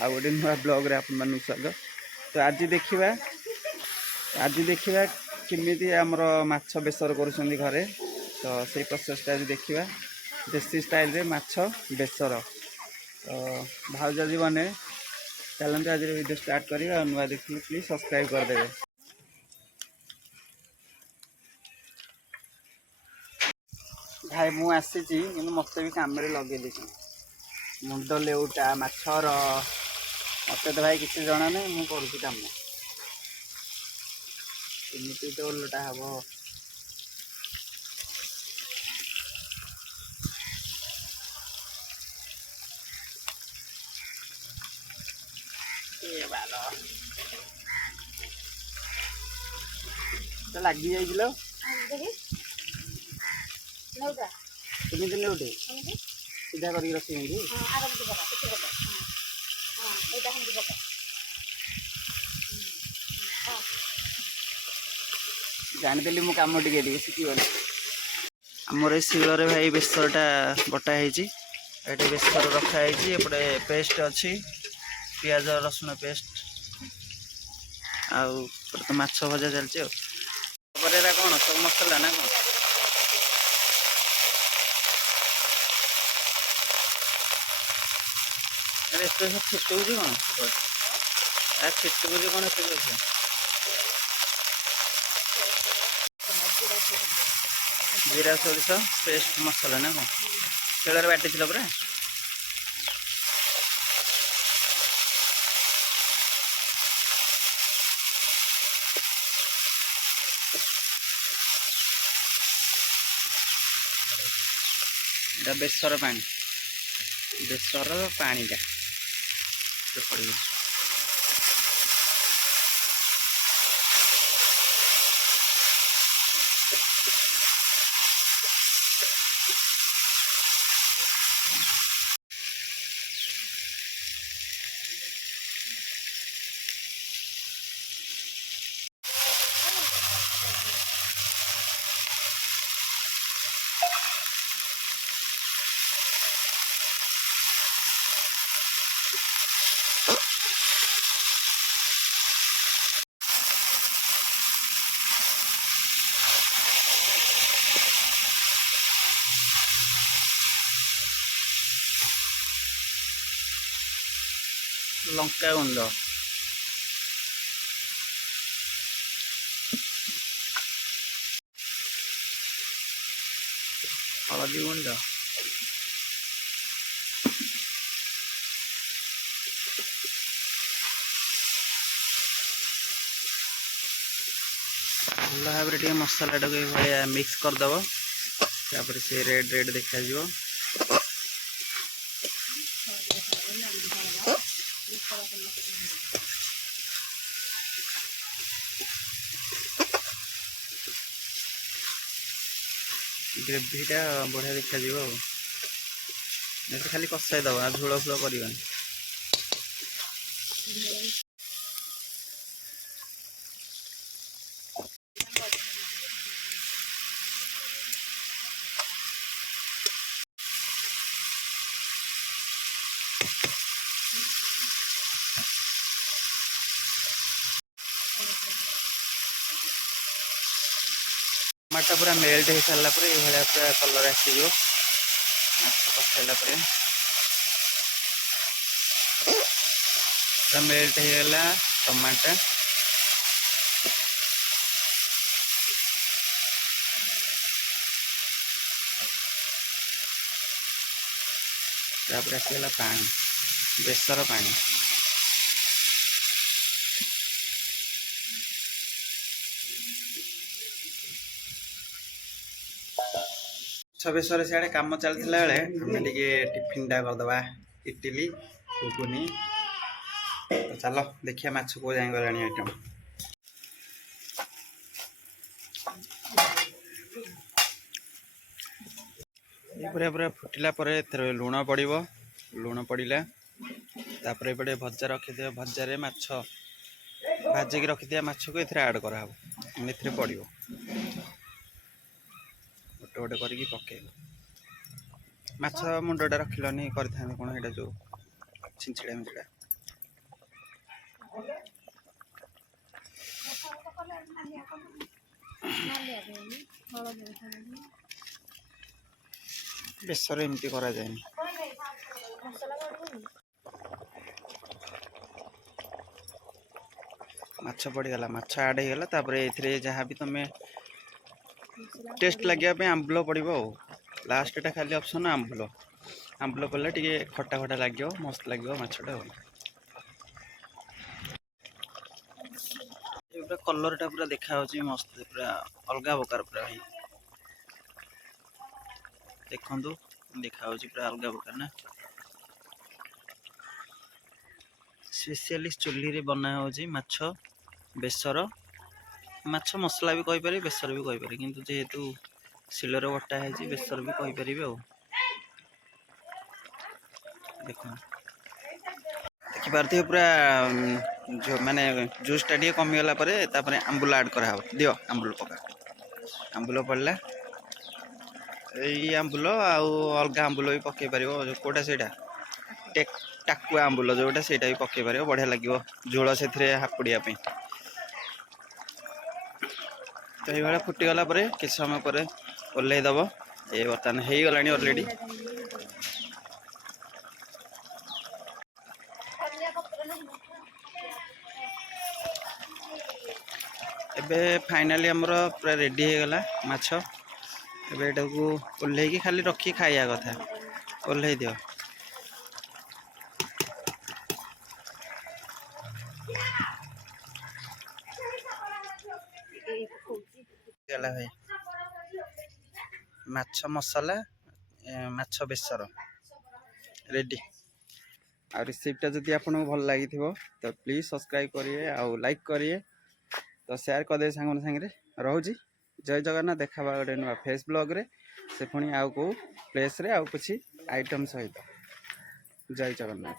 आ गोटे नुआ ब्लॉग रे आपन मानु स्वागत। तो आज देखिबा केमिति हमर माछ बेसर करूछन्ती घरे। तो सेही प्रोसेस आज देखिबा देसी स्टाइल रे माछ बेसर। तो भाउज जी बने चलन आज वीडियो स्टार्ट करिया। नुआ देखि प्लीज सब्सक्राइब कर देबे। भाई मु आसी कि मत भी काम लगे देती मुंड लेउटा माछर मत तो भाई किसी जना ना मुझे करुँच कम एमती तो ओलटा हम तो लगी जाइल तुम लेउटे सीधा कर रखी जानीदेली मो कम टे शिखीगली आमर शिଳରେ भाई बेसरटा बटा है बेसर रखाई एपटे पेस्ट अच्छी पियाज रसुण पेस्ट आउ तो माछ भजा चलती कौन सब मसला ना कौन अरे सब छिटकुच कौन छिटकुच कौन जीरा सोरिष पेस्ट मसला ना कौन शिଳରେ बाटी पूरा बेसर पानी टा पड़े लंका गुंड हलदी गुंड भल भाव मसला टाक भाया मिक्स करदेव तापर से रेड रेड देखा ग्रेवीटा बढ़िया देखा खाली कषाई दबा झोल फूल कर टमाटा पूरा मेल्ट हो सारा ये पूरा कलर आसो कषाला पूरा मेल्ट होगला टमाटा आसगला पानी बेसर पानी बेसर सियाड़े कम चलता बेले टिफिन टा करदे इडली घुगुनी। तो चलो देखिए माछ को जाए गला आइटम पूरा पूरा फुटिला लुण पड़ो लुण पड़ा तापर ये भजा रखिदे भजार माछ भाजिक रखिदिया माछ को ये आड कराव ए पड़ो गोटे गोटे करके पकेब माछ मुंडा रखिलनी कर जो छिंचिड़ा मिचिड़ा ବେସର ଏମିତି କରାଯାଏନି। ମାଛ ପଡ଼ିଗଲା, ମାଛ ଆଡ଼୍ ହେଇଗଲା। ତାପରେ ଏଥିରେ ଯାହା ବି ତମେ ଟେଷ୍ଟ ଲାଗିବା ପାଇଁ ଆମ୍ବୁଲ ପଡ଼ିବ ଆଉ। ଲାଷ୍ଟଟା ଖାଲି ଅପସନ୍ ଆମ୍ବୁଲ। ଆମ୍ବୁଲ ପଡ଼ିଲେ ଟିକେ ଖଟା ଖଟା ଲାଗିବ, ମସ୍ତ ଲାଗିବ ମାଛଟା ଆଉ। ପୁରା କଲର୍ଟା ପୁରା ଦେଖାଯାଉଛି ମସ୍ତ, ପୁରା ଅଲଗା ପ୍ରକାର ପୁରା ଭାଇ। ଦେଖନ୍ତୁ ଦେଖାଯାଉଛି ପୁରା ଅଲଗା ପ୍ରକାର ନା। ସ୍ପେଶିଆଲି ଚୁଲିରେ ବନା ହେଉଛି ମାଛ ବେସର। ମାଛ ମସଲା ବି କହିପାରିବେ, ବେସର ବି କହିପାରିବେ, କିନ୍ତୁ ଯେହେତୁ ଶିଳରେ ବଟା ହେଇଛି ବେସର ବି କହିପାରିବେ ଆଉ। ଦେଖନ୍ତୁ ଦେଖିପାରୁଥିବେ ପୁରା ମାନେ ଜୁସ୍ଟା ଟିକେ କମିଗଲା ପରେ ତାପରେ ଆମ୍ବୁଲ ଆଡ଼୍ କରାହେବ। ଦିଅ ଆମ୍ବୁଲ ପକା। ଆମ୍ବୁଲ ପଡ଼ିଲା, ଏଇ ଆମ୍ବୁଲ ଆଉ ଅଲଗା ଆମ୍ବୁଲ ବି ପକେଇ ପାରିବ। କେଉଁଟା ସେଇଟା ଟାକୁଆ ଆମ୍ବୁଲ ଯେଉଁଟା, ସେଇଟା ବି ପକେଇ ପାରିବ, ବଢ଼ିଆ ଲାଗିବ ଝୋଳ ସେଥିରେ ହାପୁଡ଼ିବା ପାଇଁ। ତ এইଭଳିଆ ଫୁଟିଗଲା ପରେ କିଛି ସମୟ ପରେ ଓହ୍ଲେଇ ଦେବ। ଏ ବର୍ତ୍ତମାନ ହେଇଗଲାଣି ଅଲରେଡ଼ି। ଏବେ ଫାଇନାଲି ଆମର ପୁରା ରେଡ଼ି ହେଇଗଲା ମାଛ। ଏବେ ଏଟାକୁ ଓହ୍ଲେଇକି ଖାଲି ରଖିକି ଖାଇବା କଥା। ଓହ୍ଲେଇ ଦିଅ। ହେଲା ଭାଇ ମାଛ ମସଲା ମାଛ ବେସର ରେଡ଼ି। ଆଉ ରେସିପିଟା ଯଦି ଆପଣଙ୍କୁ ଭଲ ଲାଗିଥିବ ତ ପ୍ଲିଜ୍ ସବସ୍କ୍ରାଇବ୍ କରିବେ, ଆଉ ଲାଇକ୍ କରିବେ, ତ ସେୟାର କରିଦେବେ ସାଙ୍ଗମାନଙ୍କ ସାଙ୍ଗରେ। ରହୁଛି, ଜୟ ଜଗନ୍ନାଥ। ଦେଖାବା ଗୋଟେ ନୂଆ ଫେସ୍ ବ୍ଲଗ୍ରେ, ସେ ପୁଣି ଆଉ କେଉଁ ପ୍ଲେସ୍ରେ ଆଉ କିଛି ଆଇଟମ୍ ସହିତ। ଜୟ ଜଗନ୍ନାଥ।